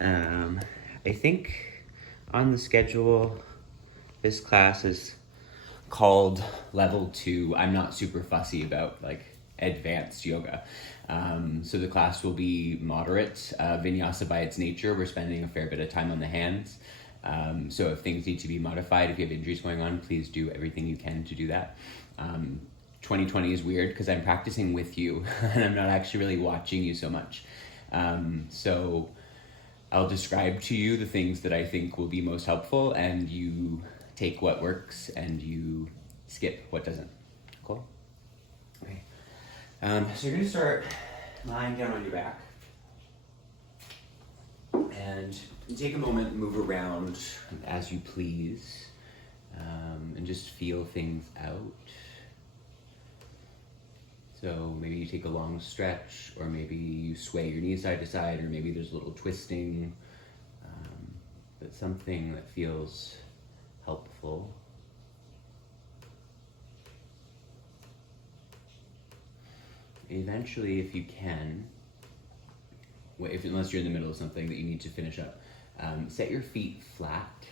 I think on the schedule, this class is called Level 2. I'm not super fussy about like advanced yoga. So the class will be moderate. Vinyasa by its nature, we're spending a fair bit of time on the hands. So if things need to be modified, if you have injuries going on, please do everything you can to do that. 2020 is weird because I'm practicing with you and I'm not actually really watching you so much. So I'll describe to you the things that I think will be most helpful, and you take what works and you skip what doesn't. Cool? Okay. So you're gonna start lying down on your back. And take a moment and move around as you please, and just feel things out. So maybe you take a long stretch, or maybe you sway your knees side to side, or maybe there's a little twisting, but something that feels helpful. Eventually, if you can, unless you're in the middle of something that you need to finish up, set your feet flat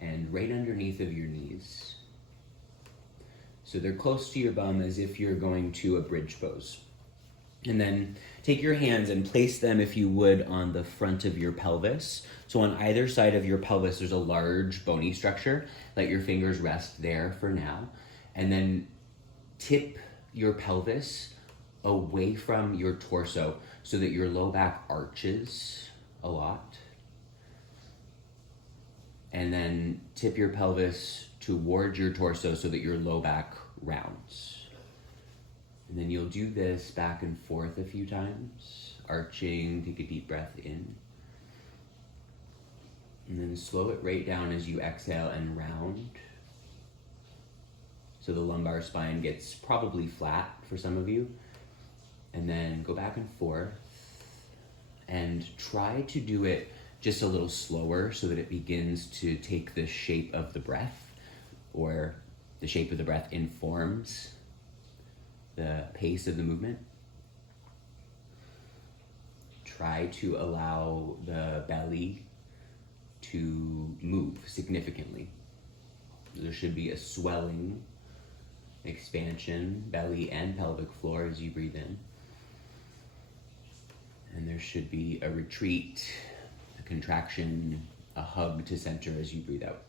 and right underneath of your knees. So they're close to your bum as if you're going to a bridge pose. And then take your hands and place them, if you would, on the front of your pelvis. So on either side of your pelvis, there's a large bony structure. Let your fingers rest there for now. And then tip your pelvis away from your torso so that your low back arches a lot. And then tip your pelvis towards your torso so that your low back rounds. And then you'll do this back and forth a few times, arching, take a deep breath in. And then slow it right down as you exhale and round. So the lumbar spine gets probably flat for some of you. And then go back and forth and try to do it just a little slower so that it begins to take the shape of the breath, or the shape of the breath informs the pace of the movement. Try to allow the belly to move significantly. There should be a swelling, expansion, belly and pelvic floor as you breathe in. And there should be a retreat, a contraction, a hug to center as you breathe out.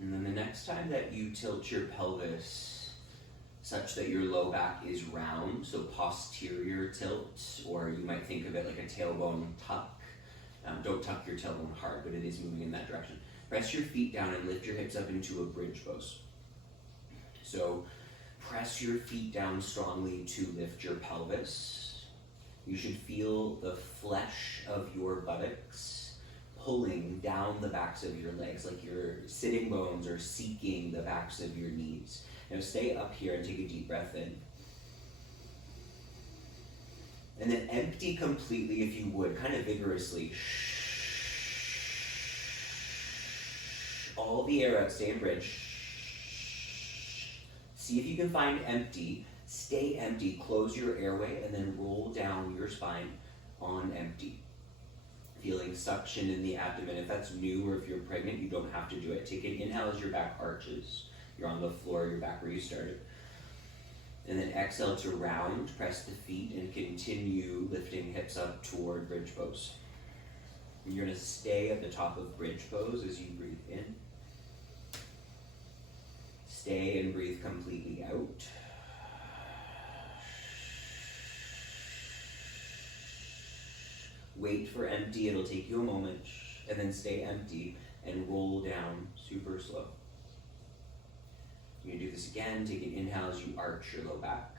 And then the next time that you tilt your pelvis such that your low back is round, so posterior tilt, or you might think of it like a tailbone tuck. Don't tuck your tailbone hard, but it is moving in that direction. Press your feet down and lift your hips up into a bridge pose. So press your feet down strongly to lift your pelvis. You should feel the flesh of your buttocks pulling down the backs of your legs, like your sitting bones are seeking the backs of your knees. Now stay up here and take a deep breath in. And then empty completely, if you would, kind of vigorously. All the air out, stay in bridge. See if you can find empty. Stay empty, close your airway, and then roll down your spine on empty. Feeling suction in the abdomen. If that's new or if you're pregnant, you don't have to do it. Take an inhale as your back arches. You're on the floor, you're back where you started. And then exhale to round, press the feet, and continue lifting hips up toward bridge pose. And you're gonna stay at the top of bridge pose as you breathe in. Stay and breathe completely out. Wait for empty, it'll take you a moment, and then stay empty and roll down super slow. You're gonna do this again, take an inhale as you arch your low back.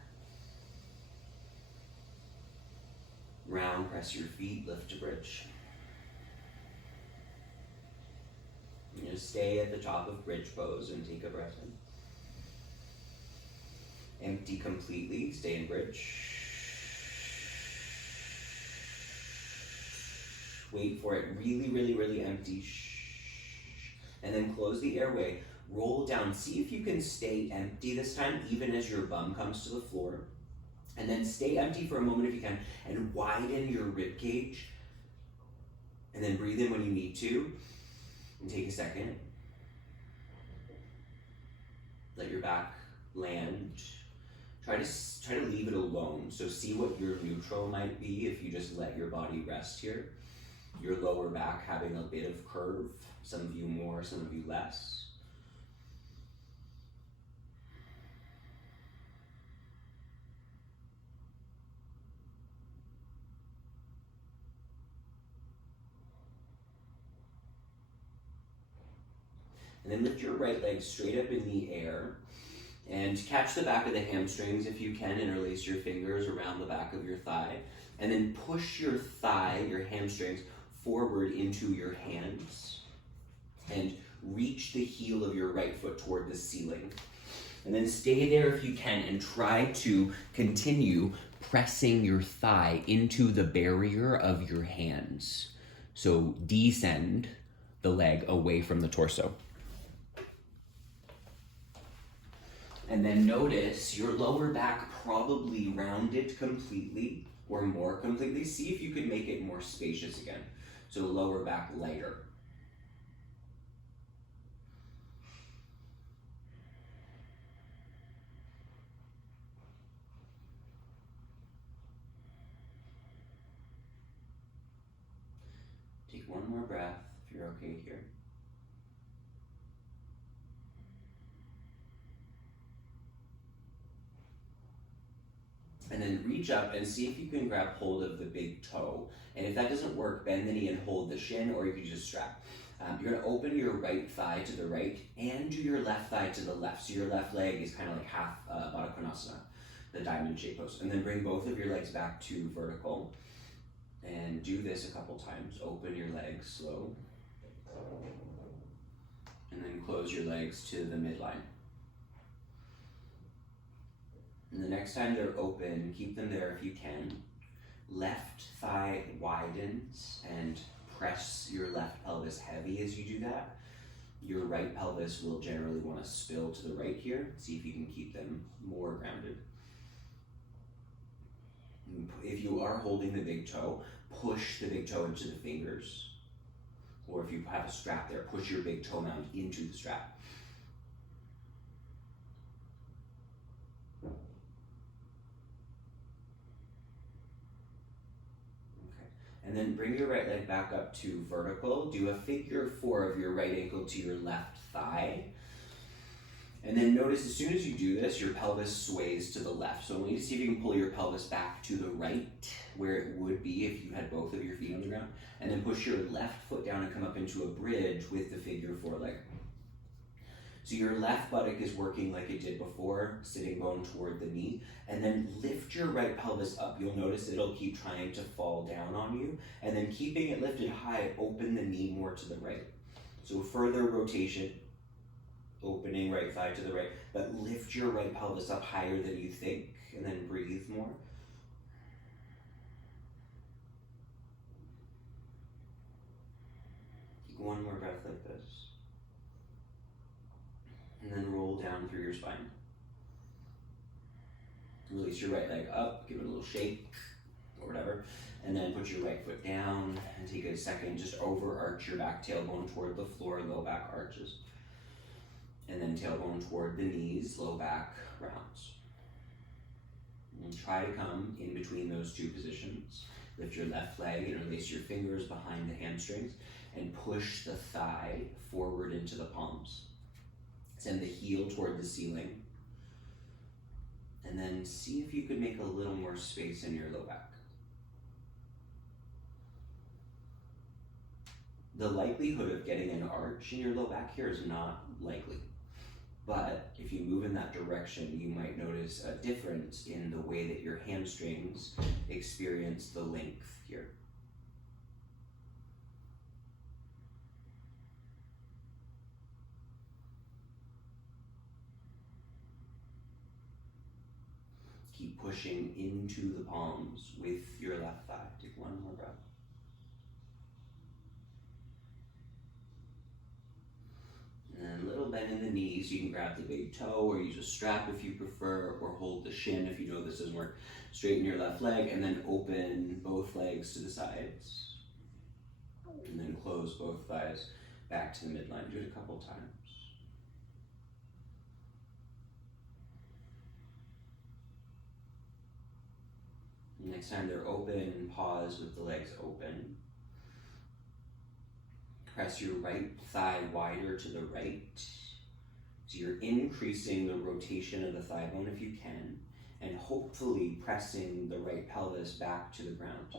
Round, press your feet, lift to bridge. You're gonna stay at the top of bridge pose and take a breath in. Empty completely, stay in bridge. Wait for it. Really, really, really empty. And then close the airway. Roll down. See if you can stay empty this time, even as your bum comes to the floor. And then stay empty for a moment if you can, and widen your rib cage. And then breathe in when you need to. And take a second. Let your back land. Try to leave it alone. So see what your neutral might be if you just let your body rest here. Your lower back having a bit of curve. Some of you more, some of you less. And then lift your right leg straight up in the air and catch the back of the hamstrings if you can, interlace your fingers around the back of your thigh. And then push your thigh, your hamstrings, forward into your hands and reach the heel of your right foot toward the ceiling. And then stay there if you can and try to continue pressing your thigh into the barrier of your hands. So descend the leg away from the torso. And then notice your lower back probably rounded completely or more completely. See if you can make it more spacious again. So lower back lighter. Take one more breath if you're okay here. And then reach up and see if you can grab hold of the big toe. And if that doesn't work, bend the knee and hold the shin, or you can just strap. You're gonna open your right thigh to the right and do your left thigh to the left. So your left leg is kind of like half Baddha Konasana, the diamond shape pose. And then bring both of your legs back to vertical. And do this a couple times. Open your legs slow. And then close your legs to the midline. And the next time they're open, keep them there if you can. Left thigh widens and press your left pelvis heavy as you do that. Your right pelvis will generally want to spill to the right here. See if you can keep them more grounded. If you are holding the big toe, push the big toe into the fingers. Or if you have a strap there, push your big toe mound into the strap. And then bring your right leg back up to vertical. Do a figure 4 of your right ankle to your left thigh. And then notice as soon as you do this, your pelvis sways to the left. So I want you to see if you can pull your pelvis back to the right, where it would be if you had both of your feet on the ground. And then push your left foot down and come up into a bridge with the figure 4 leg. So your left buttock is working like it did before, sitting bone toward the knee, and then lift your right pelvis up. You'll notice it'll keep trying to fall down on you, and then keeping it lifted high, open the knee more to the right. So further rotation, opening right thigh to the right, but lift your right pelvis up higher than you think, and then breathe more. Take one more breath like this. And then roll down through your spine. Release your right leg up, give it a little shake, or whatever, and then put your right foot down, and take a second, just overarch your back, tailbone toward the floor, low back arches. And then tailbone toward the knees, low back rounds. And try to come in between those two positions. Lift your left leg, interlace your fingers behind the hamstrings, and push the thigh forward into the palms. Send the heel toward the ceiling. And then see if you could make a little more space in your low back. The likelihood of getting an arch in your low back here is not likely. But if you move in that direction, you might notice a difference in the way that your hamstrings experience the length here. Keep pushing into the palms with your left thigh. Take one more breath. knee, so you can grab the big toe or use a strap if you prefer, or hold the shin if you know this doesn't work. Straighten your left leg and then open both legs to the sides. And then close both thighs back to the midline. Do it a couple times. Next time they're open, pause with the legs open. Press your right thigh wider to the right. So you're increasing the rotation of the thigh bone if you can, and hopefully pressing the right pelvis back to the ground.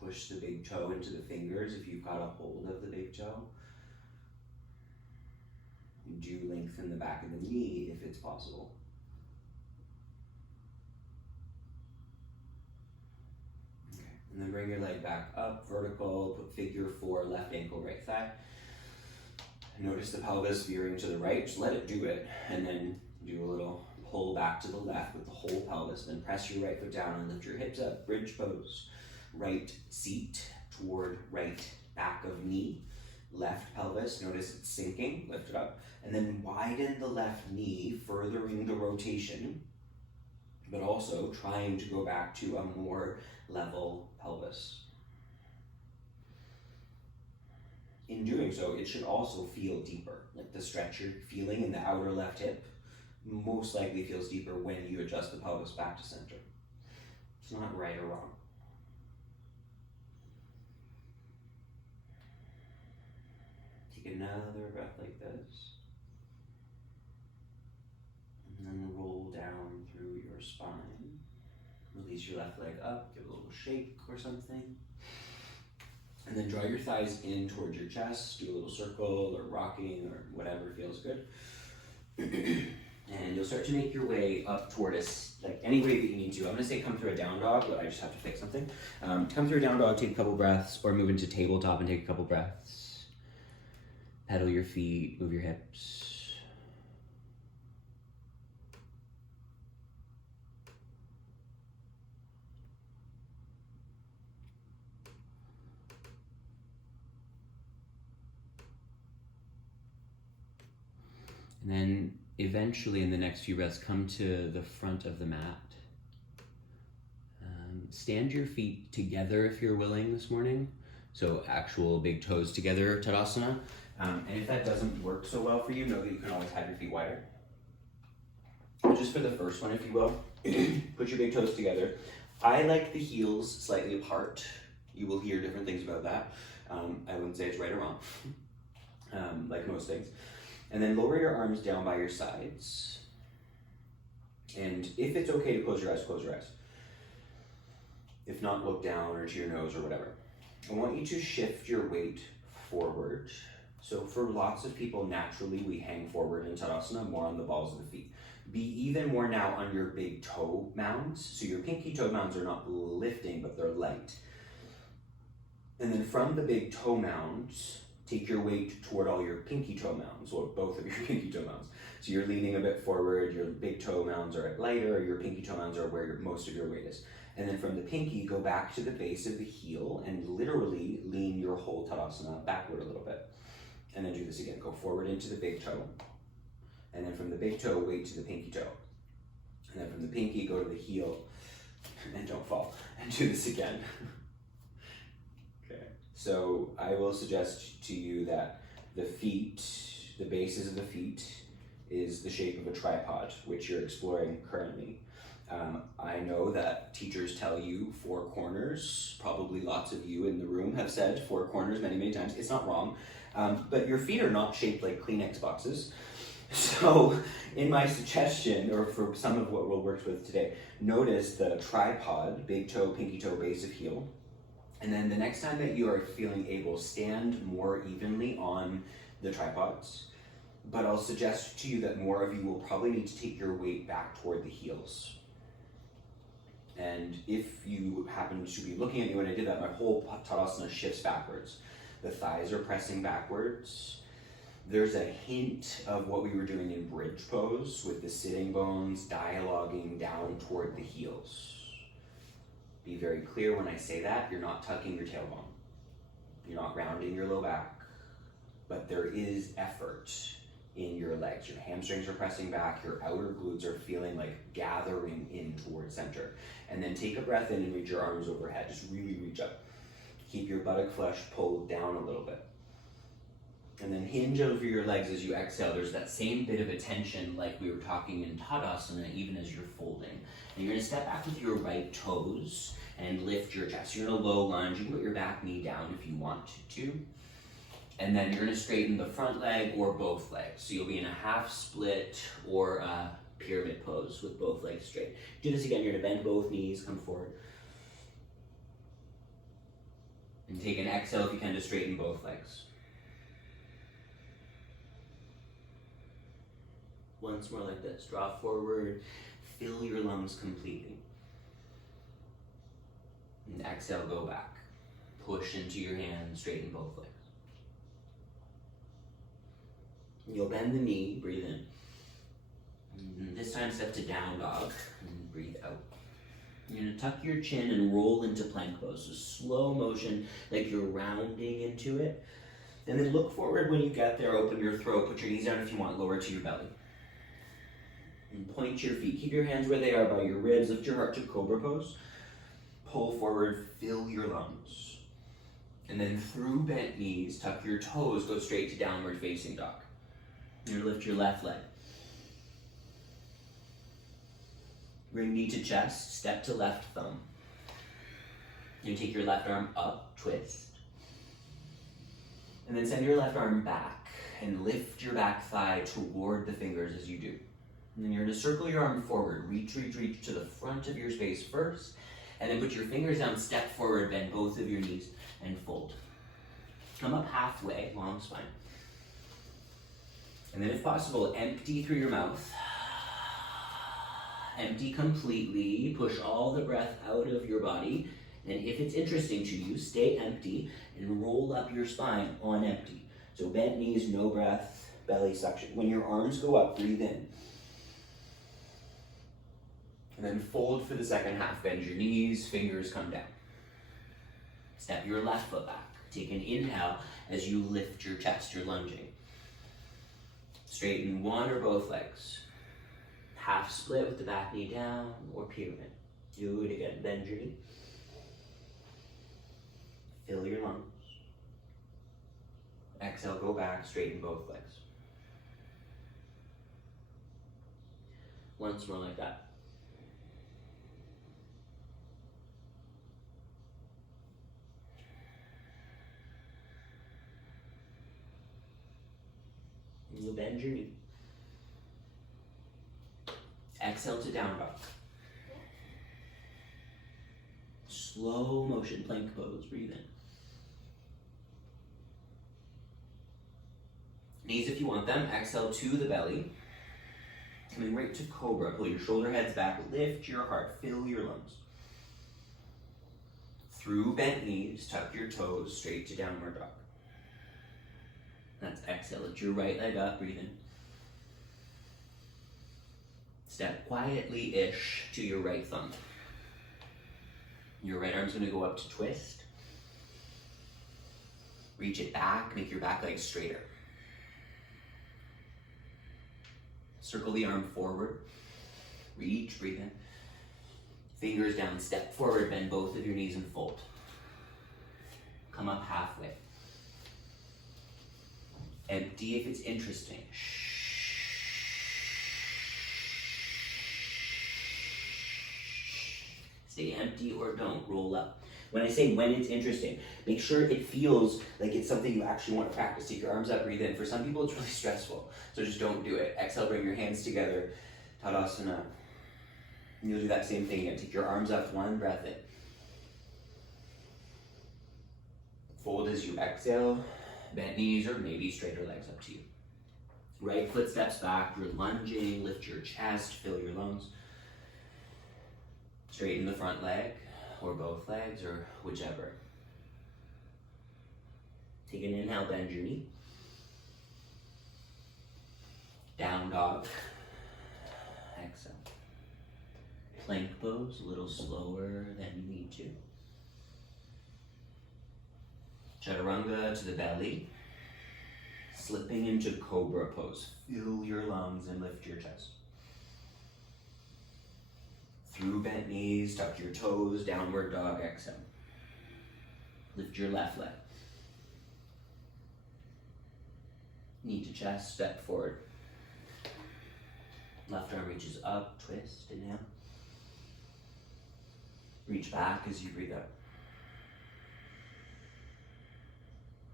Push the big toe into the fingers if you've got a hold of the big toe. Do lengthen the back of the knee if it's possible. Okay, and then bring your leg back up, vertical, put figure 4, left ankle, right thigh. Notice the pelvis veering to the right, just let it do it, and then do a little pull back to the left with the whole pelvis. Then press your right foot down and lift your hips up, bridge pose. Right seat toward right back of knee. Left pelvis, notice it's sinking, lift it up. And then widen the left knee, furthering the rotation, but also trying to go back to a more level pelvis. In doing so, it should also feel deeper. Like the stretch you're feeling in the outer left hip most likely feels deeper when you adjust the pelvis back to center. It's not right or wrong. Take another breath like this. And then roll down through your spine. Release your left leg up, give a little shake or something. And then draw your thighs in towards your chest, do a little circle or rocking or whatever feels good. And you'll start to make your way up toward us, like any way that you need to. I'm gonna say come through a down dog, but I just have to fix something. Come through a down dog, take a couple breaths, or move into tabletop and take a couple breaths. Pedal your feet, move your hips. And then eventually in the next few breaths, come to the front of the mat. Stand your feet together if you're willing this morning. So actual big toes together, Tadasana. And if that doesn't work so well for you, know that you can always have your feet wider. Just for the first one, if you will, put your big toes together. I like the heels slightly apart. You will hear different things about that. I wouldn't say it's right or wrong, like most things. And then lower your arms down by your sides. And if it's okay to close your eyes, close your eyes. If not, look down or to your nose or whatever. I want you to shift your weight forward. So for lots of people, naturally, we hang forward in Tadasana, more on the balls of the feet. Be even more now on your big toe mounds. So your pinky toe mounds are not lifting, but they're light. And then from the big toe mounds, take your weight toward all your pinky toe mounds, or both of your pinky toe mounds. So you're leaning a bit forward, your big toe mounds are lighter, your pinky toe mounds are where most of your weight is. And then from the pinky, go back to the base of the heel and literally lean your whole Tadasana backward a little bit. And then do this again. Go forward into the big toe. And then from the big toe, weight to the pinky toe. And then from the pinky, go to the heel. And don't fall. And do this again. Okay. So I will suggest to you that the feet, the bases of the feet, is the shape of a tripod, which you're exploring currently. I know that teachers tell you 4 corners. Probably lots of you in the room have said 4 corners many, many times. It's not wrong. But your feet are not shaped like Kleenex boxes. So in my suggestion, or for some of what we'll work with today, notice the tripod, big toe, pinky toe, base of heel. And then the next time that you are feeling able, stand more evenly on the tripods. But I'll suggest to you that more of you will probably need to take your weight back toward the heels. And if you happen to be looking at me when I did that, my whole Tadasana shifts backwards. The thighs are pressing backwards. There's a hint of what we were doing in bridge pose with the sitting bones dialoguing down toward the heels. Be very clear when I say that, you're not tucking your tailbone. You're not rounding your low back, but there is effort in your legs. Your hamstrings are pressing back, your outer glutes are feeling like gathering in towards center. And then take a breath in and reach your arms overhead. Just really reach up. Keep your buttock flesh pulled down a little bit. And then hinge over your legs as you exhale. There's that same bit of a tension like we were talking in Tadasana, even as you're folding. And you're gonna step back with your right toes and lift your chest. You're in a low lunge. You can put your back knee down if you want to. And then you're gonna straighten the front leg or both legs. So you'll be in a half split or a pyramid pose with both legs straight. Do this again, you're gonna bend both knees, come forward. And take an exhale if you can to straighten both legs. Once more like this, draw forward, fill your lungs completely. And exhale, go back. Push into your hands, straighten both legs. You'll bend the knee, breathe in. And this time step to down dog, and breathe out. You're gonna tuck your chin and roll into plank pose. So slow motion, like you're rounding into it. And then look forward when you get there, open your throat, put your knees down if you want, lower to your belly. And point your feet. Keep your hands where they are by your ribs. Lift your heart to cobra pose. Pull forward, fill your lungs. And then through bent knees, tuck your toes, go straight to downward facing dog. You're gonna lift your left leg. Bring knee to chest, step to left thumb. You take your left arm up, twist. And then send your left arm back and lift your back thigh toward the fingers as you do. And then you're gonna circle your arm forward, reach to the front of your space first, and then put your fingers down, step forward, bend both of your knees, and fold. Come up halfway, long spine. And then if possible, empty through your mouth. Empty completely, push all the breath out of your body. And if it's interesting to you, stay empty and roll up your spine on empty. So bent knees, no breath, belly suction. When your arms go up, breathe in. And then fold for the second half. Bend your knees, fingers come down. Step your left foot back. Take an inhale as you lift your chest, you're lunging. Straighten one or both legs. Half split with the back knee down or pyramid. Do it again, bend your knee. Fill your lungs. Exhale, go back, straighten both legs. Once more like that. You'll bend your knee. Exhale to down dog. Slow motion plank pose, breathe in. Knees if you want them, exhale to the belly. Coming right to cobra, pull your shoulder heads back, lift your heart, fill your lungs. Through bent knees, tuck your toes straight to downward dog. That's exhale, lift your right leg up, breathe in. Step quietly-ish to your right thumb. Your right arm's gonna go up to twist. Reach it back, make your back leg straighter. Circle the arm forward. Reach, breathe in. Fingers down, step forward, bend both of your knees and fold. Come up halfway. Empty if it's interesting. Stay empty or don't, roll up. When I say when it's interesting, make sure it feels like it's something you actually want to practice. Take your arms up, breathe in. For some people, it's really stressful, so just don't do it. Exhale, bring your hands together, Tadasana. And you'll do that same thing again. Take your arms up, one breath in. Fold as you exhale, bent knees or maybe straighter legs, up to you. Right foot steps back, you're lunging, lift your chest, fill your lungs. Straighten the front leg, or both legs, or whichever. Take an inhale, bend your knee. Down dog. Exhale. Plank pose, a little slower than you need to. Chaturanga to the belly. Slipping into cobra pose. Fill your lungs and lift your chest. Through bent knees, tuck your toes, downward dog, exhale. Lift your left leg. Knee to chest, step forward. Left arm reaches up, twist, inhale. Reach back as you breathe out.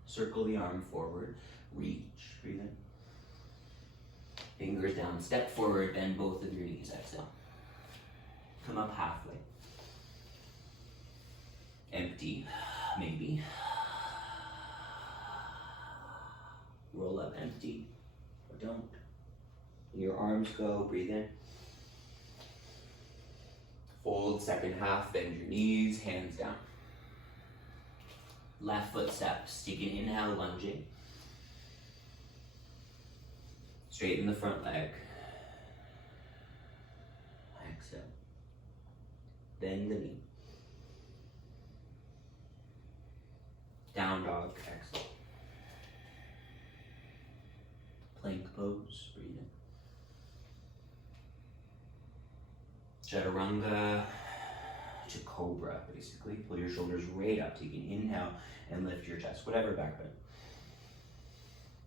Circle the arm forward, reach, breathe in. Fingers down, step forward, bend both of your knees, exhale. Come up halfway. Empty, maybe. Roll up empty, or don't. Your arms go, breathe in. Fold, second half, bend your knees, hands down. Left foot steps, take an inhale, lunging. Straighten the front leg. Exhale. Bend the knee. Down dog, exhale. Plank pose, breathe in. Chaturanga to cobra, basically. Pull your shoulders right up, take an inhale and lift your chest, whatever back bend.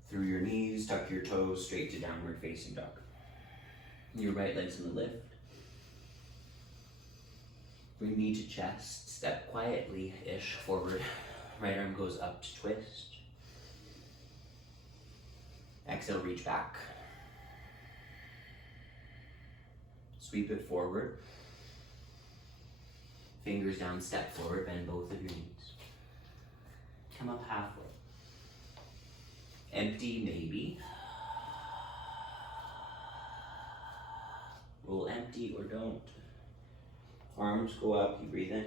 Through your knees, tuck your toes straight to downward facing dog. Your right leg's in the lift. Bring knee to chest, step quietly-ish forward. Right arm goes up to twist. Exhale, reach back. Sweep it forward. Fingers down, step forward, bend both of your knees. Come up halfway. Empty, maybe. Roll empty or don't. Arms go up, you breathe in.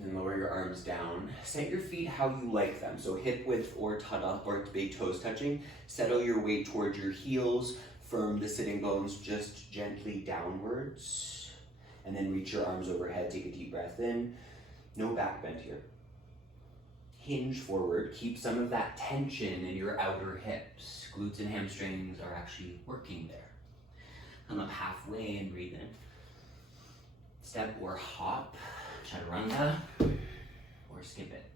And lower your arms down. Set your feet how you like them. So hip width or tada or big toes touching. Settle your weight towards your heels. Firm the sitting bones just gently downwards. And then reach your arms overhead. Take a deep breath in. No back bend here. Hinge forward. Keep some of that tension in your outer hips. Glutes and hamstrings are actually working there. Come up halfway and breathe in. Step or hop. Chaturanga, or skip it.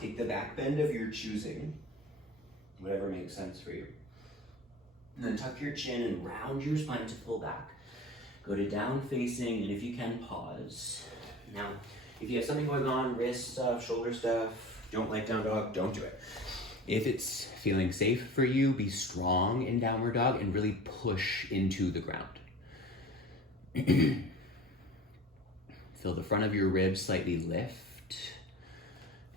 Take the back bend of your choosing, whatever makes sense for you. And then tuck your chin and round your spine to pull back. Go to down facing, and if you can, pause. Now, if you have something going on, wrist stuff, shoulder stuff, don't like down dog, don't do it. If it's feeling safe for you, be strong in downward dog and really push into the ground. Feel the front of your ribs slightly lift,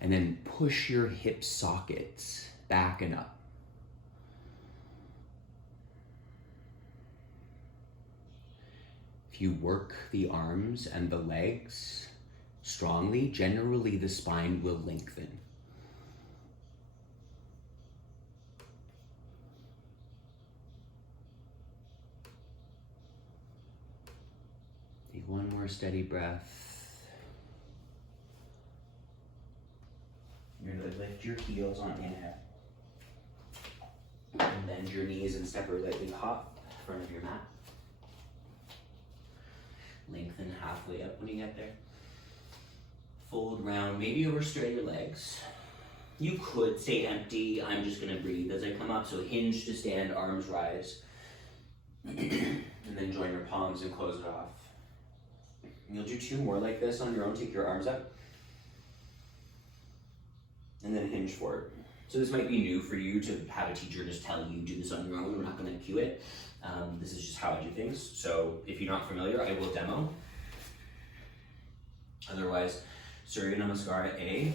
and then push your hip sockets back and up. If you work the arms and the legs strongly, generally the spine will lengthen. Take one more steady breath. You're going to lift your heels on inhale. And bend your knees and step or lightly hop in front of your mat. Lengthen halfway up when you get there. Fold round, maybe overstraight your legs. You could stay empty. I'm just going to breathe as I come up. So hinge to stand, arms rise. And then join your palms and close it off. You'll do two more like this on your own. Take your arms up. And then hinge forward. So this might be new for you to have a teacher just tell you do this on your own. We're not going to cue it. This is just how I do things. So if you're not familiar, I will demo. Otherwise, Surya Namaskara A.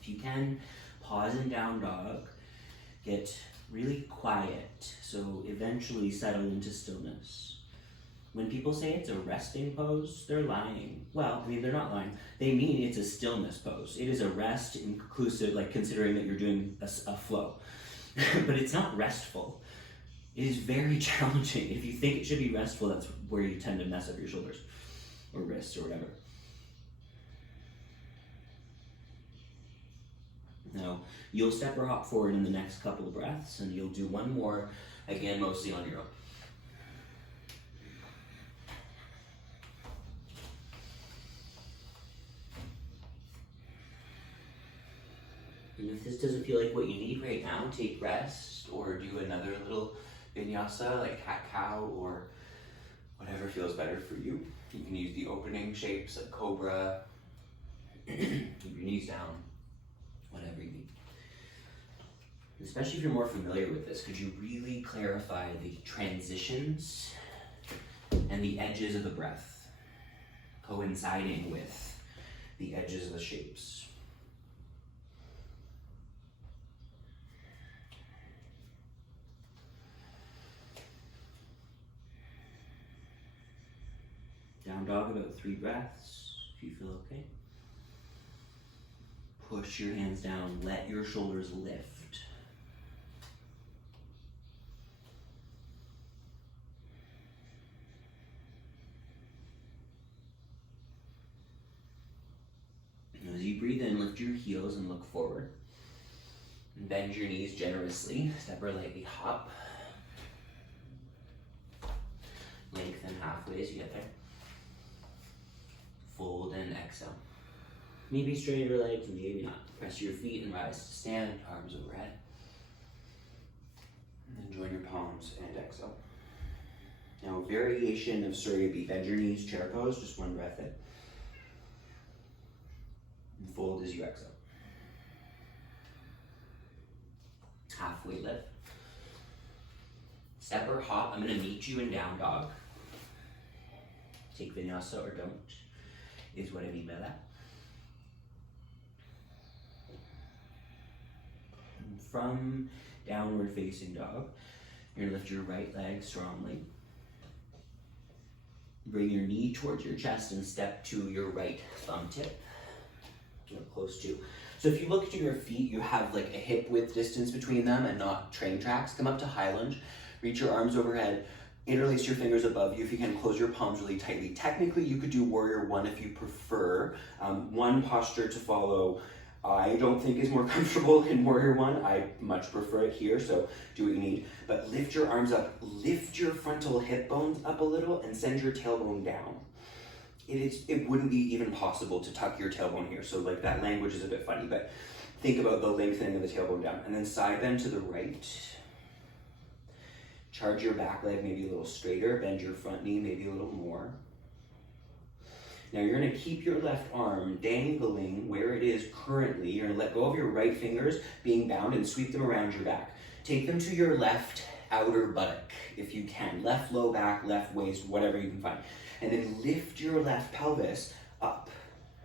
If you can, pause in down dog. Get really quiet, so eventually settle into stillness. When people say it's a resting pose, they're lying. Well, I mean, they're not lying. They mean it's a stillness pose. It is a rest inclusive, like considering that you're doing a flow. But it's not restful. It is very challenging. If you think it should be restful, that's where you tend to mess up your shoulders or wrists or whatever. Now, you'll step or hop forward in the next couple of breaths, and you'll do one more, again, mostly on your own. And if this doesn't feel like what you need right now, take rest or do another little vinyasa like cat-cow or whatever feels better for you. You can use the opening shapes like cobra, keep your knees down, whatever you need. Especially if you're more familiar with this, could you really clarify the transitions and the edges of the breath coinciding with the edges of the shapes? Down dog, about 3 breaths, if you feel okay. Push your hands down, let your shoulders lift. As you breathe in, lift your heels and look forward. And bend your knees generously, step or lightly hop. Lengthen halfway as you get there. Fold and exhale. Maybe straighten your legs, maybe not. Press your feet and rise to stand, arms overhead. And then join your palms and exhale. Now, variation of Surya B. Bend your knees, chair pose, just one breath in. And fold as you exhale. Halfway lift. Step or hop, I'm going to meet you in down dog. Take vinyasa or don't, is what I mean by that. And from downward facing dog, you're going to lift your right leg strongly. Bring your knee towards your chest and step to your right thumb tip. Close to. So if you look to your feet, you have like a hip width distance between them and not train tracks. Come up to high lunge, reach your arms overhead, interlace your fingers above you. If you can, close your palms really tightly. Technically, you could do warrior one if you prefer. One posture to follow I don't think is more comfortable in warrior one. I much prefer it here, so do what you need. But lift your arms up, lift your frontal hip bones up a little and send your tailbone down. It wouldn't be even possible to tuck your tailbone here, so like that language is a bit funny, but think about the lengthening of the tailbone down. And then side bend to the right. Charge your back leg maybe a little straighter, bend your front knee maybe a little more. Now you're gonna keep your left arm dangling where it is currently. You're gonna let go of your right fingers being bound and sweep them around your back. Take them to your left outer buttock if you can. Left low back, left waist, whatever you can find. And then lift your left pelvis up,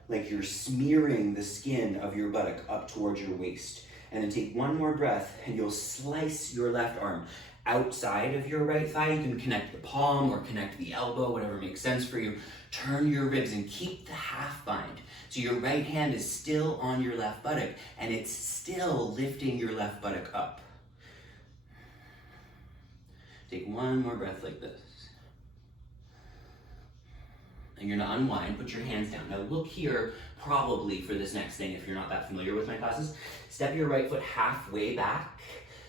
like you're smearing the skin of your buttock up towards your waist. And then take one more breath and you'll slice your left arm outside of your right thigh. You can connect the palm or connect the elbow, whatever makes sense for you. Turn your ribs and keep the half bind. So your right hand is still on your left buttock and it's still lifting your left buttock up. Take one more breath like this. And you're gonna unwind, put your hands down. Now look here, probably for this next thing, if you're not that familiar with my classes, step your right foot halfway back.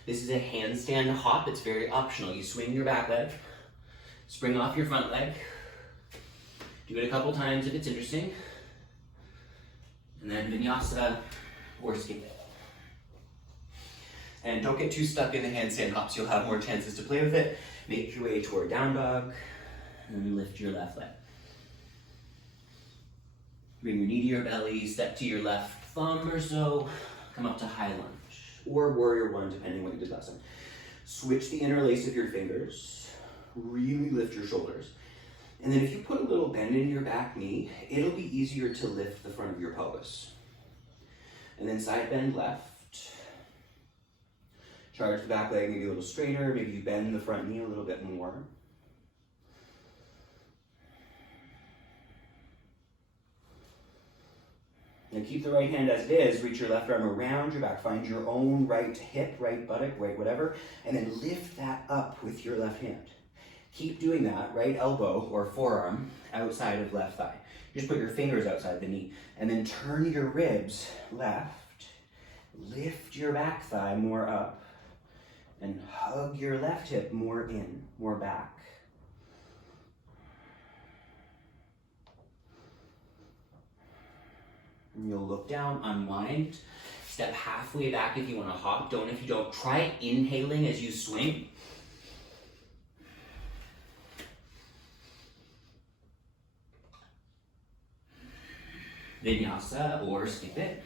This is a handstand hop, it's very optional. You swing your back leg, spring off your front leg. Do it a couple times if it's interesting. And then vinyasa or skip it. And don't get too stuck in the handstand hops, you'll have more chances to play with it. Make your way toward down dog, and lift your left leg. Bring your knee to your belly, step to your left thumb or so, come up to high lunge, or warrior one, depending what you did last time. Switch the interlace of your fingers, really lift your shoulders. And then if you put a little bend in your back knee, it'll be easier to lift the front of your pelvis. And then side bend left. Charge the back leg maybe a little straighter, maybe you bend the front knee a little bit more. Now keep the right hand as it is, reach your left arm around your back, find your own right hip, right buttock, right whatever, and then lift that up with your left hand. Keep doing that, right elbow or forearm outside of left thigh. Just put your fingers outside the knee, and then turn your ribs left, lift your back thigh more up, and hug your left hip more in, more back. And you'll look down, unwind, step halfway back if you want to hop. Don't if you don't. Try inhaling as you swing. Vinyasa or skip it.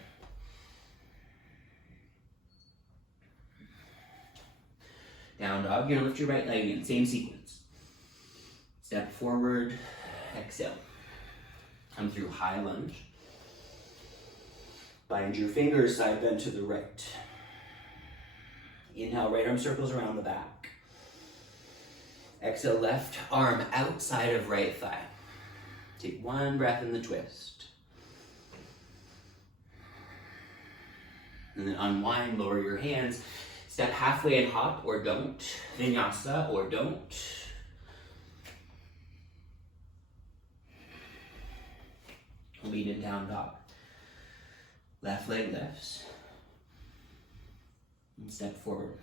Down dog, you're gonna lift your right leg in, same sequence. Step forward, exhale. Come through high lunge. Bind your fingers, side bend to the right. Inhale, right arm circles around the back. Exhale, left arm outside of right thigh. Take one breath in the twist. And then unwind, lower your hands. Step halfway and hop or don't. Vinyasa or don't. Lean in down dog. Left leg lifts. And step forward.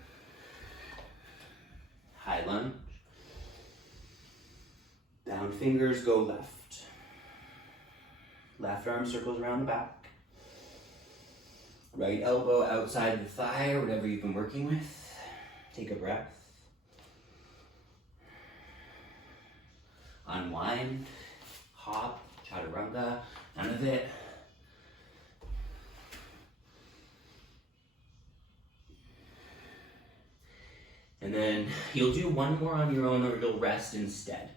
High lunge. Down fingers go left. Left arm circles around the back. Right elbow outside the thigh or whatever you've been working with. Take a breath. Unwind. Hop. Chaturanga. None of it. And then you'll do one more on your own or you'll rest instead.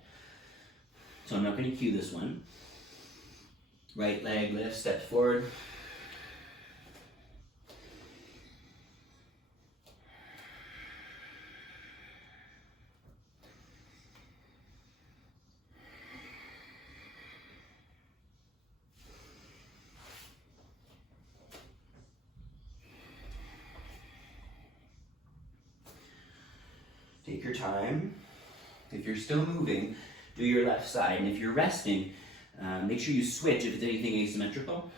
So I'm not going to cue this one. Right leg lifts, steps forward. Take your time. If you're still moving, do your left side. And if you're resting, make sure you switch if it's anything asymmetrical.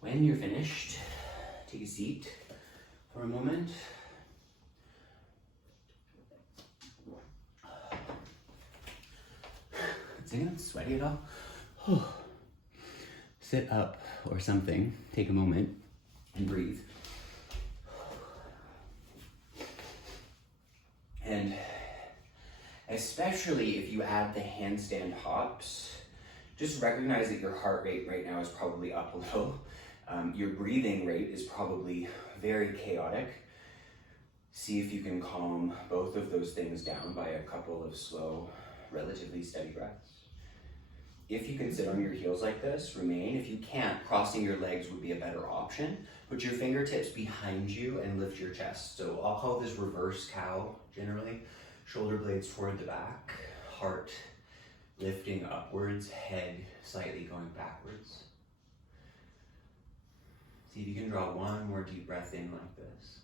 When you're finished, take a seat for a moment. Is anyone sweaty at all? Sit up or something, take a moment and breathe. And especially if you add the handstand hops, just recognize that your heart rate right now is probably up a little. Your breathing rate is probably very chaotic. See if you can calm both of those things down by a couple of slow, relatively steady breaths. If you can sit on your heels like this, remain. If you can't, crossing your legs would be a better option. Put your fingertips behind you and lift your chest. So I'll call this reverse cow generally. Shoulder blades toward the back, heart lifting upwards, head slightly going backwards. See if you can draw one more deep breath in like this.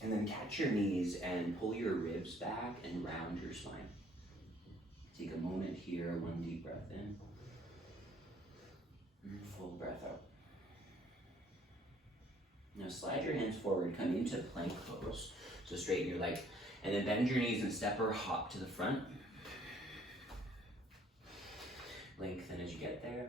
And then catch your knees and pull your ribs back and round your spine. Take a moment here, one deep breath in. And full breath out. Now slide your hands forward, come into plank pose. So straighten your leg. And then bend your knees and step or hop to the front. Lengthen as you get there.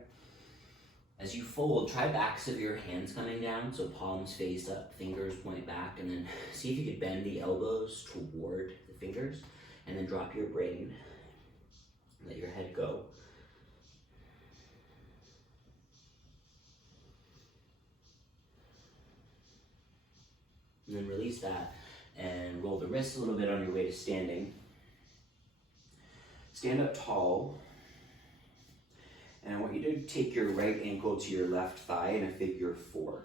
As you fold, try backs of your hands coming down, so palms face up, fingers point back, and then see if you could bend the elbows toward the fingers, and then drop your brain. Let your head go. And then release that and roll the wrists a little bit on your way to standing. Stand up tall. And I want you to take your right ankle to your left thigh in a figure 4.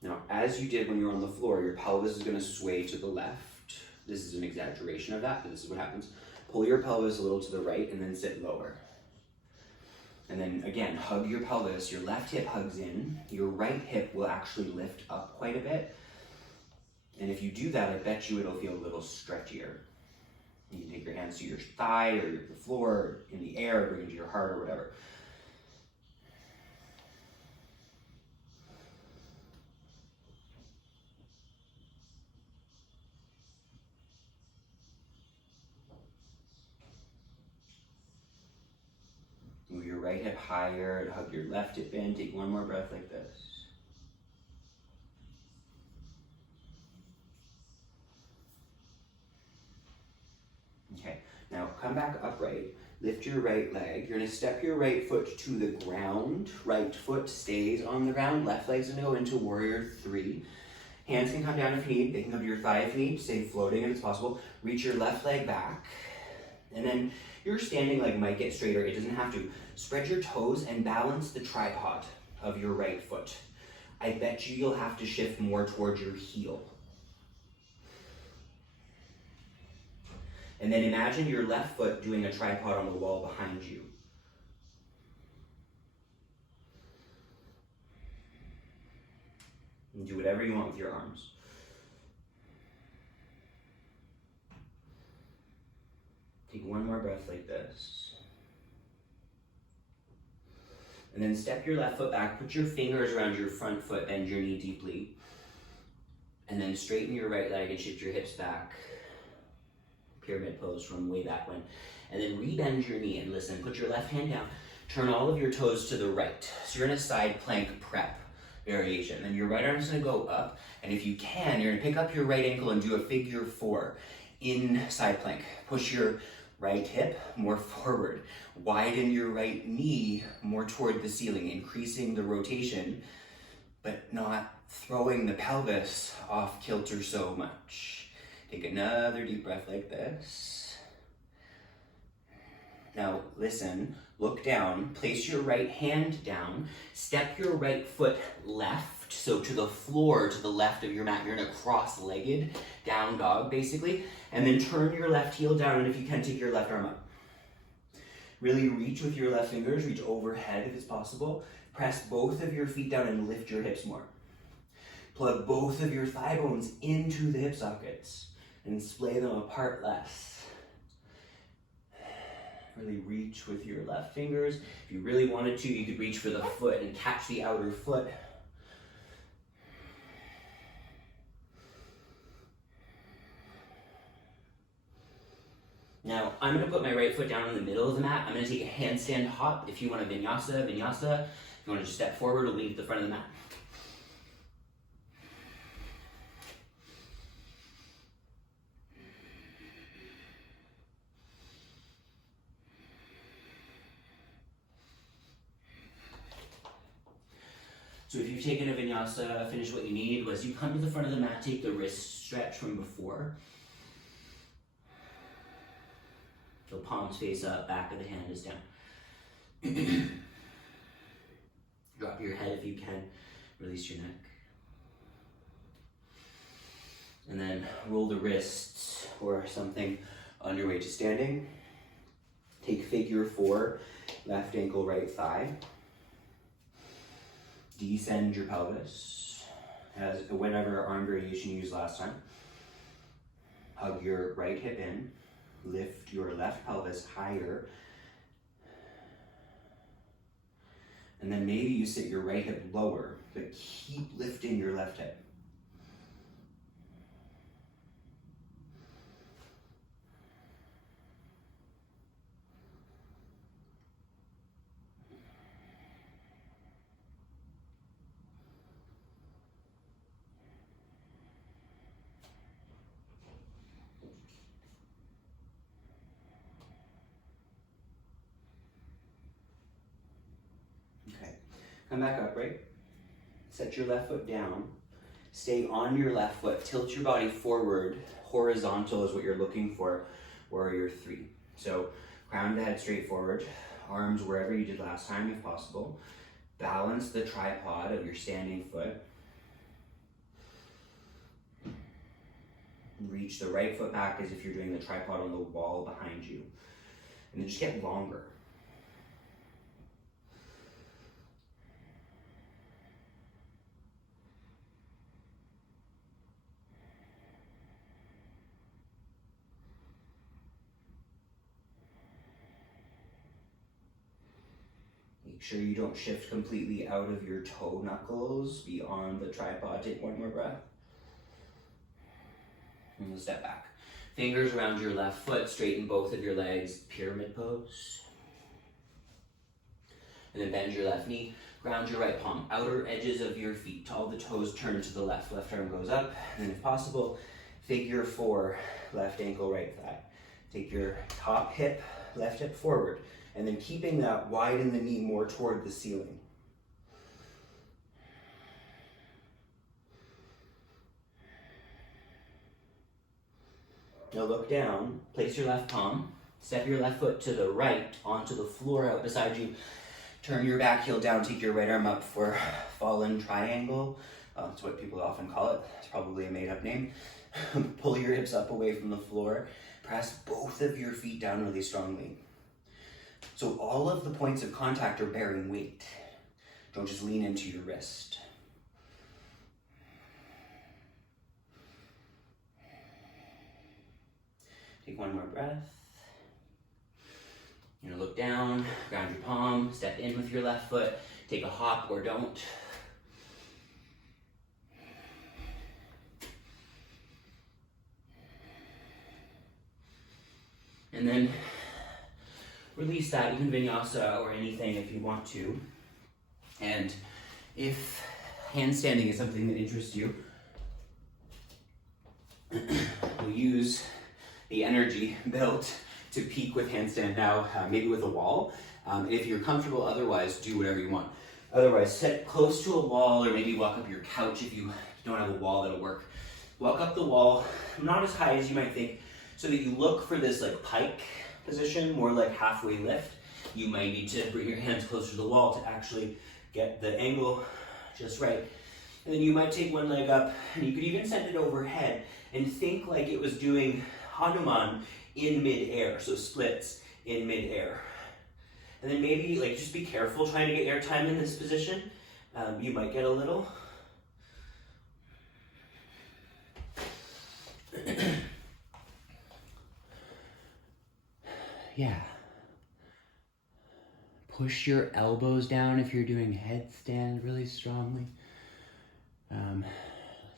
Now, as you did when you were on the floor, your pelvis is going to sway to the left. This is an exaggeration of that, but this is what happens. Pull your pelvis a little to the right and then sit lower. And then again, hug your pelvis. Your left hip hugs in. Your right hip will actually lift up quite a bit. And if you do that, I bet you it'll feel a little stretchier. You can take your hands to your thigh or the floor, or in the air, bring it to your heart or whatever. Move your right hip higher and hug your left hip in. Take one more breath like this. Okay, now come back upright. Lift your right leg. You're gonna step your right foot to the ground. Right foot stays on the ground. Left leg's gonna go into warrior 3. Hands can come down if you need. They can come to your thigh if you need. Stay floating if it's possible. Reach your left leg back. And then your standing leg might get straighter. It doesn't have to. Spread your toes and balance the tripod of your right foot. I bet you'll have to shift more towards your heel. And then imagine your left foot doing a tripod on the wall behind you. And do whatever you want with your arms. Take one more breath like this. And then step your left foot back, put your fingers around your front foot, bend your knee deeply. And then straighten your right leg and shift your hips back. Pyramid pose from way back when. And then rebend your knee and listen, put your left hand down. Turn all of your toes to the right. So you're in a side plank prep variation. Then your right arm is gonna go up. And if you can, you're gonna pick up your right ankle and do a figure 4 in side plank. Push your right hip more forward. Widen your right knee more toward the ceiling, increasing the rotation, but not throwing the pelvis off kilter so much. Take another deep breath like this. Now listen, look down, place your right hand down, step your right foot left, so to the floor, to the left of your mat. You're in a cross-legged down dog, basically, and then turn your left heel down, and if you can, take your left arm up. Really reach with your left fingers, reach overhead if it's possible. Press both of your feet down and lift your hips more. Plug both of your thigh bones into the hip sockets and splay them apart less. Really reach with your left fingers. If you really wanted to, you could reach for the foot and catch the outer foot. Now, I'm gonna put my right foot down in the middle of the mat. I'm gonna take a handstand hop. If you want a vinyasa, vinyasa. If you want to just step forward or leave the front of the mat. So if you've taken a vinyasa, finish what you need. As you come to the front of the mat, take the wrist stretch from before. So palms face up, back of the hand is down. Drop your head if you can, release your neck. And then roll the wrists or something on your way to standing. Take figure 4, left ankle, right thigh. Descend your pelvis, as whatever arm variation you used last time. Hug your right hip in, lift your left pelvis higher, and then maybe you sit your right hip lower, but keep lifting your left hip. Come back upright. Set your left foot down. Stay on your left foot. Tilt your body forward. Horizontal is what you're looking for, warrior 3. So crown the head straight forward, arms wherever you did last time if possible. Balance the tripod of your standing foot. Reach the right foot back as if you're doing the tripod on the wall behind you. And then just get longer. Make sure you don't shift completely out of your toe knuckles beyond the tripod. Take one more breath. And we'll step back. Fingers around your left foot, straighten both of your legs, pyramid pose. And then bend your left knee, ground your right palm, outer edges of your feet. All the toes turn to the left. Left arm goes up, and then if possible, figure 4, left ankle, right thigh. Take your top hip, left hip forward, and then keeping that widen the knee more toward the ceiling. Now look down, place your left palm, step your left foot to the right onto the floor out beside you. Turn your back heel down, take your right arm up for fallen triangle. That's what people often call it. It's probably a made up name. Pull your hips up away from the floor. Press both of your feet down really strongly. So all of the points of contact are bearing weight. Don't just lean into your wrist. Take one more breath. You're gonna look down, ground your palm, step in with your left foot, take a hop or don't. And then release that, even vinyasa or anything if you want to. And if handstanding is something that interests you, we'll use the energy built to peak with handstand now, maybe with a wall. If you're comfortable otherwise, do whatever you want. Otherwise, sit close to a wall or maybe walk up your couch if you don't have a wall that'll work. Walk up the wall, not as high as you might think, so that you look for this like pike position, more like halfway lift. You might need to bring your hands closer to the wall to actually get the angle just right. And then you might take one leg up, and you could even send it overhead and think like it was doing Hanuman in mid-air, so splits in mid-air. And then maybe like just be careful trying to get air time in this position. You might get a little. Yeah. Push your elbows down if you're doing headstand really strongly.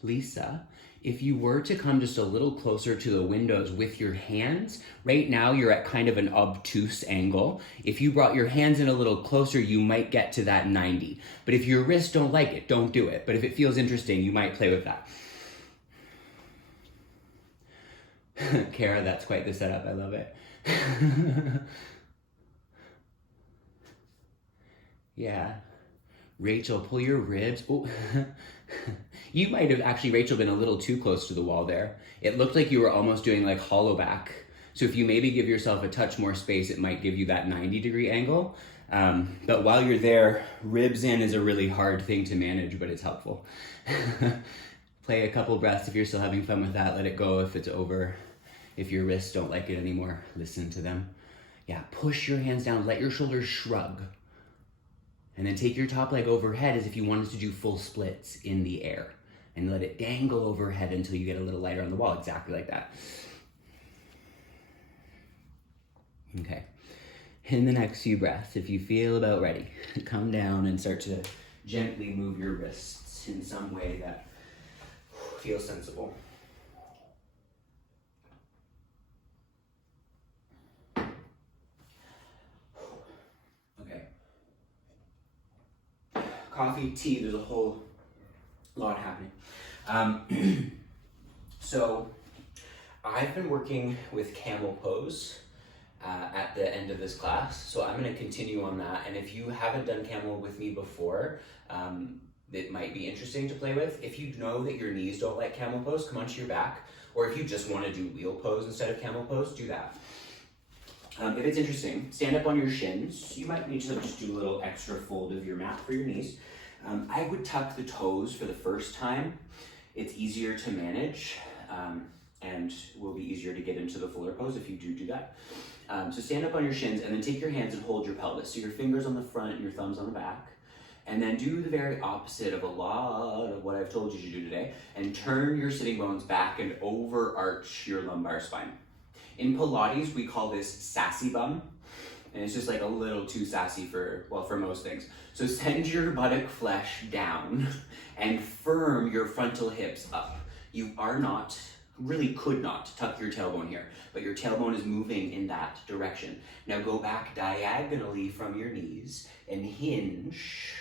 Lisa, if you were to come just a little closer to the windows with your hands, right now you're at kind of an obtuse angle. If you brought your hands in a little closer, you might get to that 90. But if your wrists don't like it, don't do it. But if it feels interesting, you might play with that. Kara, that's quite the setup. I love it. Yeah. Rachel, pull your ribs. Oh. You might have actually, Rachel, been a little too close to the wall there. It looked like you were almost doing like hollow back. So if you maybe give yourself a touch more space, it might give you that 90-degree angle. But while you're there, ribs in is a really hard thing to manage, but it's helpful. Play a couple breaths if you're still having fun with that. Let it go if it's over. If your wrists don't like it anymore, listen to them. Yeah, push your hands down, let your shoulders shrug. And then take your top leg overhead as if you wanted to do full splits in the air. And let it dangle overhead until you get a little lighter on the wall, exactly like that. Okay. In the next few breaths, if you feel about ready, come down and start to gently move your wrists in some way that feels sensible. Coffee, tea, there's a whole lot happening. So I've been working with camel pose at the end of this class, so I'm going to continue on that. And if you haven't done camel with me before, that might be interesting to play with. If you know that your knees don't like camel pose, come onto your back. Or if you just want to do wheel pose instead of camel pose, do that. If it's interesting, stand up on your shins. You might need to just do a little extra fold of your mat for your knees. I would tuck the toes for the first time. It's easier to manage and will be easier to get into the fuller pose if you do that. So stand up on your shins and then take your hands and hold your pelvis. So your fingers on the front and your thumbs on the back. And then do the very opposite of a lot of what I've told you to do today and turn your sitting bones back and overarch your lumbar spine. In Pilates, we call this sassy bum, and it's just like a little too sassy for most things. So send your buttock flesh down and firm your frontal hips up. You are not, really could not tuck your tailbone here, but your tailbone is moving in that direction. Now go back diagonally from your knees and hinge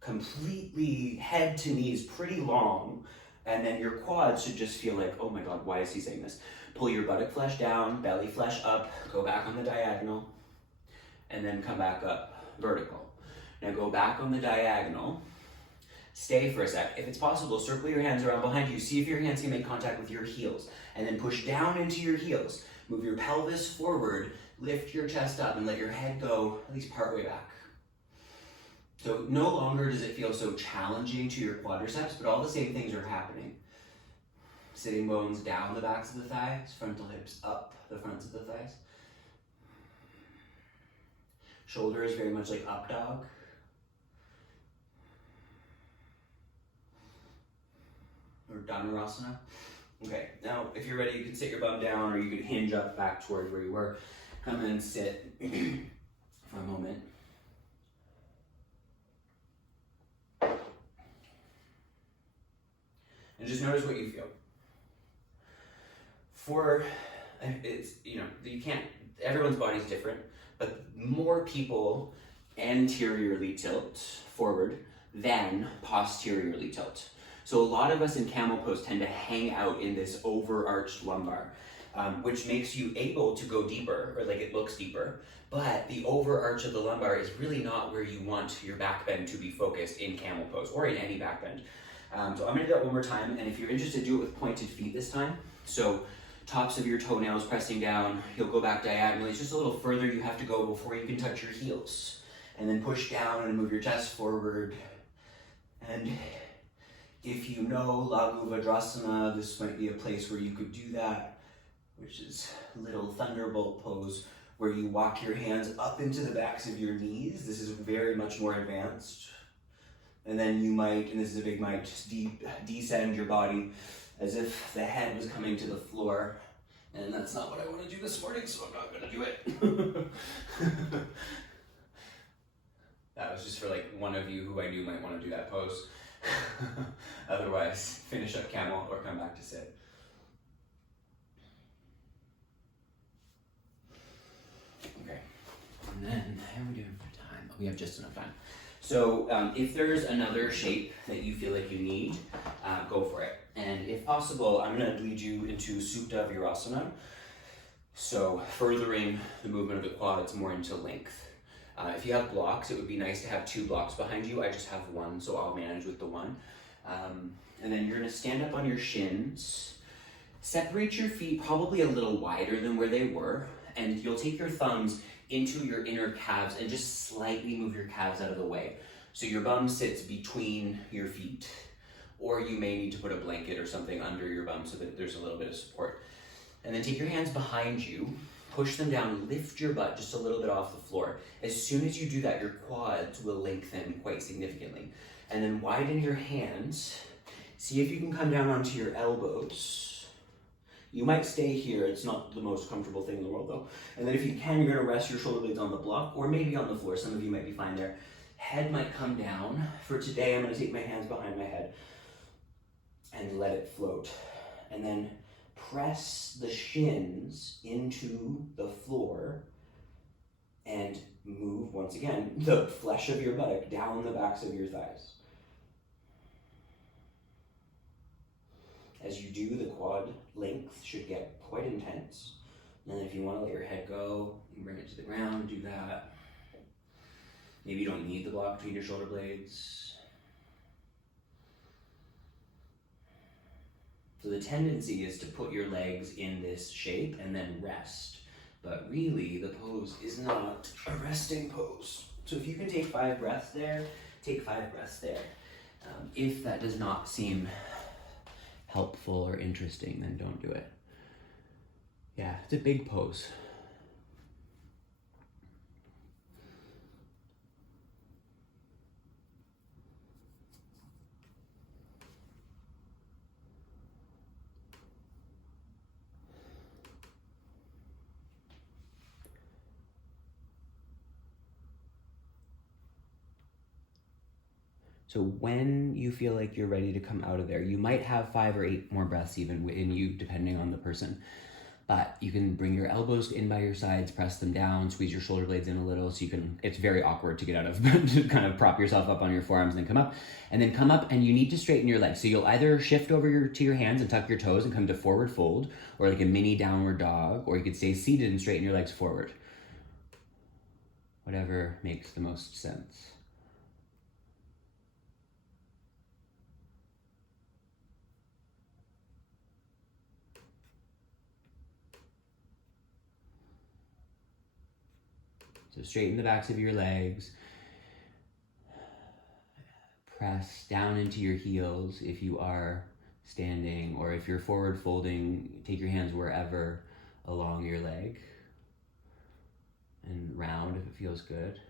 completely head to knees, pretty long, and then your quads should just feel like, oh my God, why is he saying this? Pull your buttock flesh down, belly flesh up, go back on the diagonal, and then come back up vertical. Now go back on the diagonal, stay for a sec. If it's possible, circle your hands around behind you, see if your hands can make contact with your heels, and then push down into your heels. Move your pelvis forward, lift your chest up, and let your head go at least partway back. So no longer does it feel so challenging to your quadriceps, but all the same things are happening. Sitting bones down the backs of the thighs, frontal hips up the fronts of the thighs. Shoulder is very much like up dog. Or Dhanurasana. Okay, now if you're ready, you can sit your bum down or you can hinge up back toward where you were. Come and sit for a moment. And just notice what you feel. You can't, everyone's body's different, but more people anteriorly tilt forward than posteriorly tilt. So a lot of us in camel pose tend to hang out in this overarched lumbar, which makes you able to go deeper, or like it looks deeper, but the overarch of the lumbar is really not where you want your back bend to be focused in camel pose or in any back bend. So I'm gonna do that one more time, and if you're interested, do it with pointed feet this time. So tops of your toenails pressing down, you'll go back diagonally. It's just a little further you have to go before you can touch your heels. And then push down and move your chest forward. And if you know Laghu Vajrasana, this might be a place where you could do that, which is little thunderbolt pose, where you walk your hands up into the backs of your knees. This is very much more advanced. And then you might, and this is a big might, just descend your body as if the head was coming to the floor. And that's not what I want to do this morning, so I'm not going to do it. That was just for like one of you who I knew might want to do that pose. Otherwise, finish up camel or come back to sit. Okay, and then how are we doing for time? We have just enough time. So if there's another shape that you feel like you need, go for it. And if possible, I'm going to lead you into Supta Virasana. So furthering the movement of the quads more into length. If you have blocks, it would be nice to have 2 blocks behind you. I just have 1, so I'll manage with the 1. And then you're going to stand up on your shins. Separate your feet probably a little wider than where they were. And you'll take your thumbs into your inner calves and just slightly move your calves out of the way. So your bum sits between your feet, or you may need to put a blanket or something under your bum so that there's a little bit of support. And then take your hands behind you, push them down, lift your butt just a little bit off the floor. As soon as you do that, your quads will lengthen quite significantly. And then widen your hands. See if you can come down onto your elbows. You might stay here, it's not the most comfortable thing in the world though. And then if you can, you're gonna rest your shoulder blades on the block or maybe on the floor. Some of you might be fine there. Head might come down. For today, I'm gonna take my hands behind my head and let it float. And then press the shins into the floor and move, once again, the flesh of your buttock down the backs of your thighs. As you do, the quad length should get quite intense. And then if you want to let your head go, you can bring it to the ground, do that. Maybe you don't need the block between your shoulder blades. So the tendency is to put your legs in this shape and then rest. But really, the pose is not a resting pose. So if you can take 5 breaths there, take 5 breaths there. If that does not seem helpful or interesting, then don't do it. Yeah, it's a big pose. So when you feel like you're ready to come out of there, you might have 5 or 8 more breaths even in you, depending on the person. But you can bring your elbows in by your sides, press them down, squeeze your shoulder blades in a little so you can, it's very awkward to get out of, to kind of prop yourself up on your forearms and then come up. And then come up and you need to straighten your legs. So you'll either shift over to your hands and tuck your toes and come to forward fold, or like a mini downward dog, or you could stay seated and straighten your legs forward. Whatever makes the most sense. So straighten the backs of your legs. Press down into your heels if you are standing, or if you're forward folding, take your hands wherever along your leg. And round if it feels good.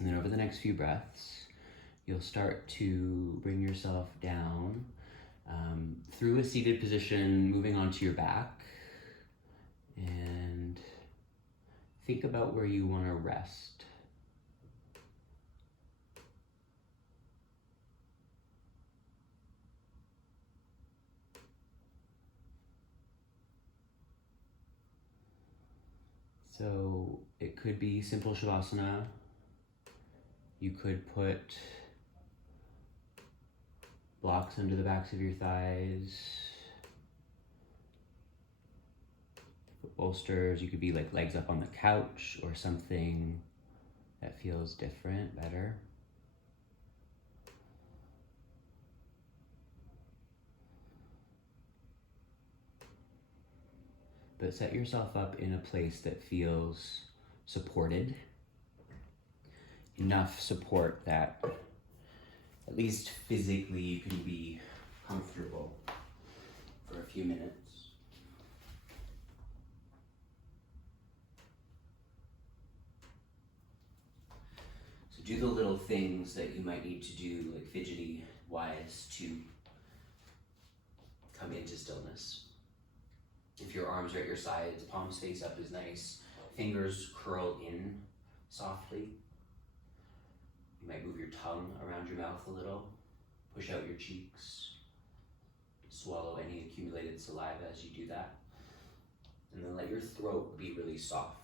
And then over the next few breaths, you'll start to bring yourself down through a seated position, moving onto your back. And think about where you want to rest. So it could be simple Shavasana. You could put blocks under the backs of your thighs, put bolsters. You could be like legs up on the couch or something that feels different, better. But set yourself up in a place that feels supported. Enough support that at least physically you can be comfortable for a few minutes. So do the little things that you might need to do, like fidgety wise, to come into stillness. If your arms are at your sides, palms face up is nice. Fingers curl in softly. You might move your tongue around your mouth a little, push out your cheeks, swallow any accumulated saliva as you do that, and then let your throat be really soft.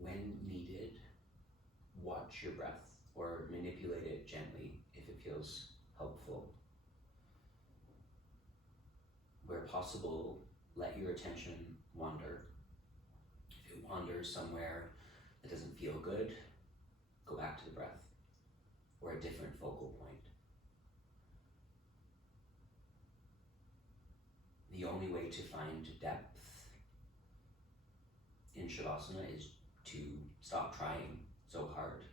When needed, watch your breath or manipulate it gently if it feels helpful. Where possible, let your attention wander. If it wanders somewhere that doesn't feel good, go back to the breath or a different focal point. The only way to find depth in Shavasana is to stop trying so hard.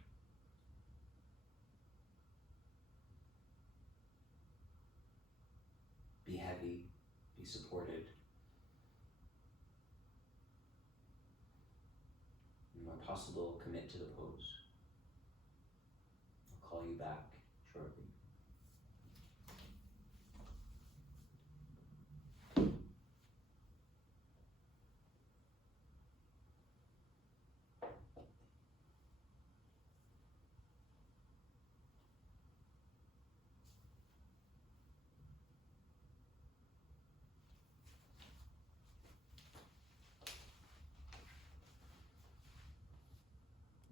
Be heavy, be supported. And where possible, commit to the pose. I'll call you back shortly.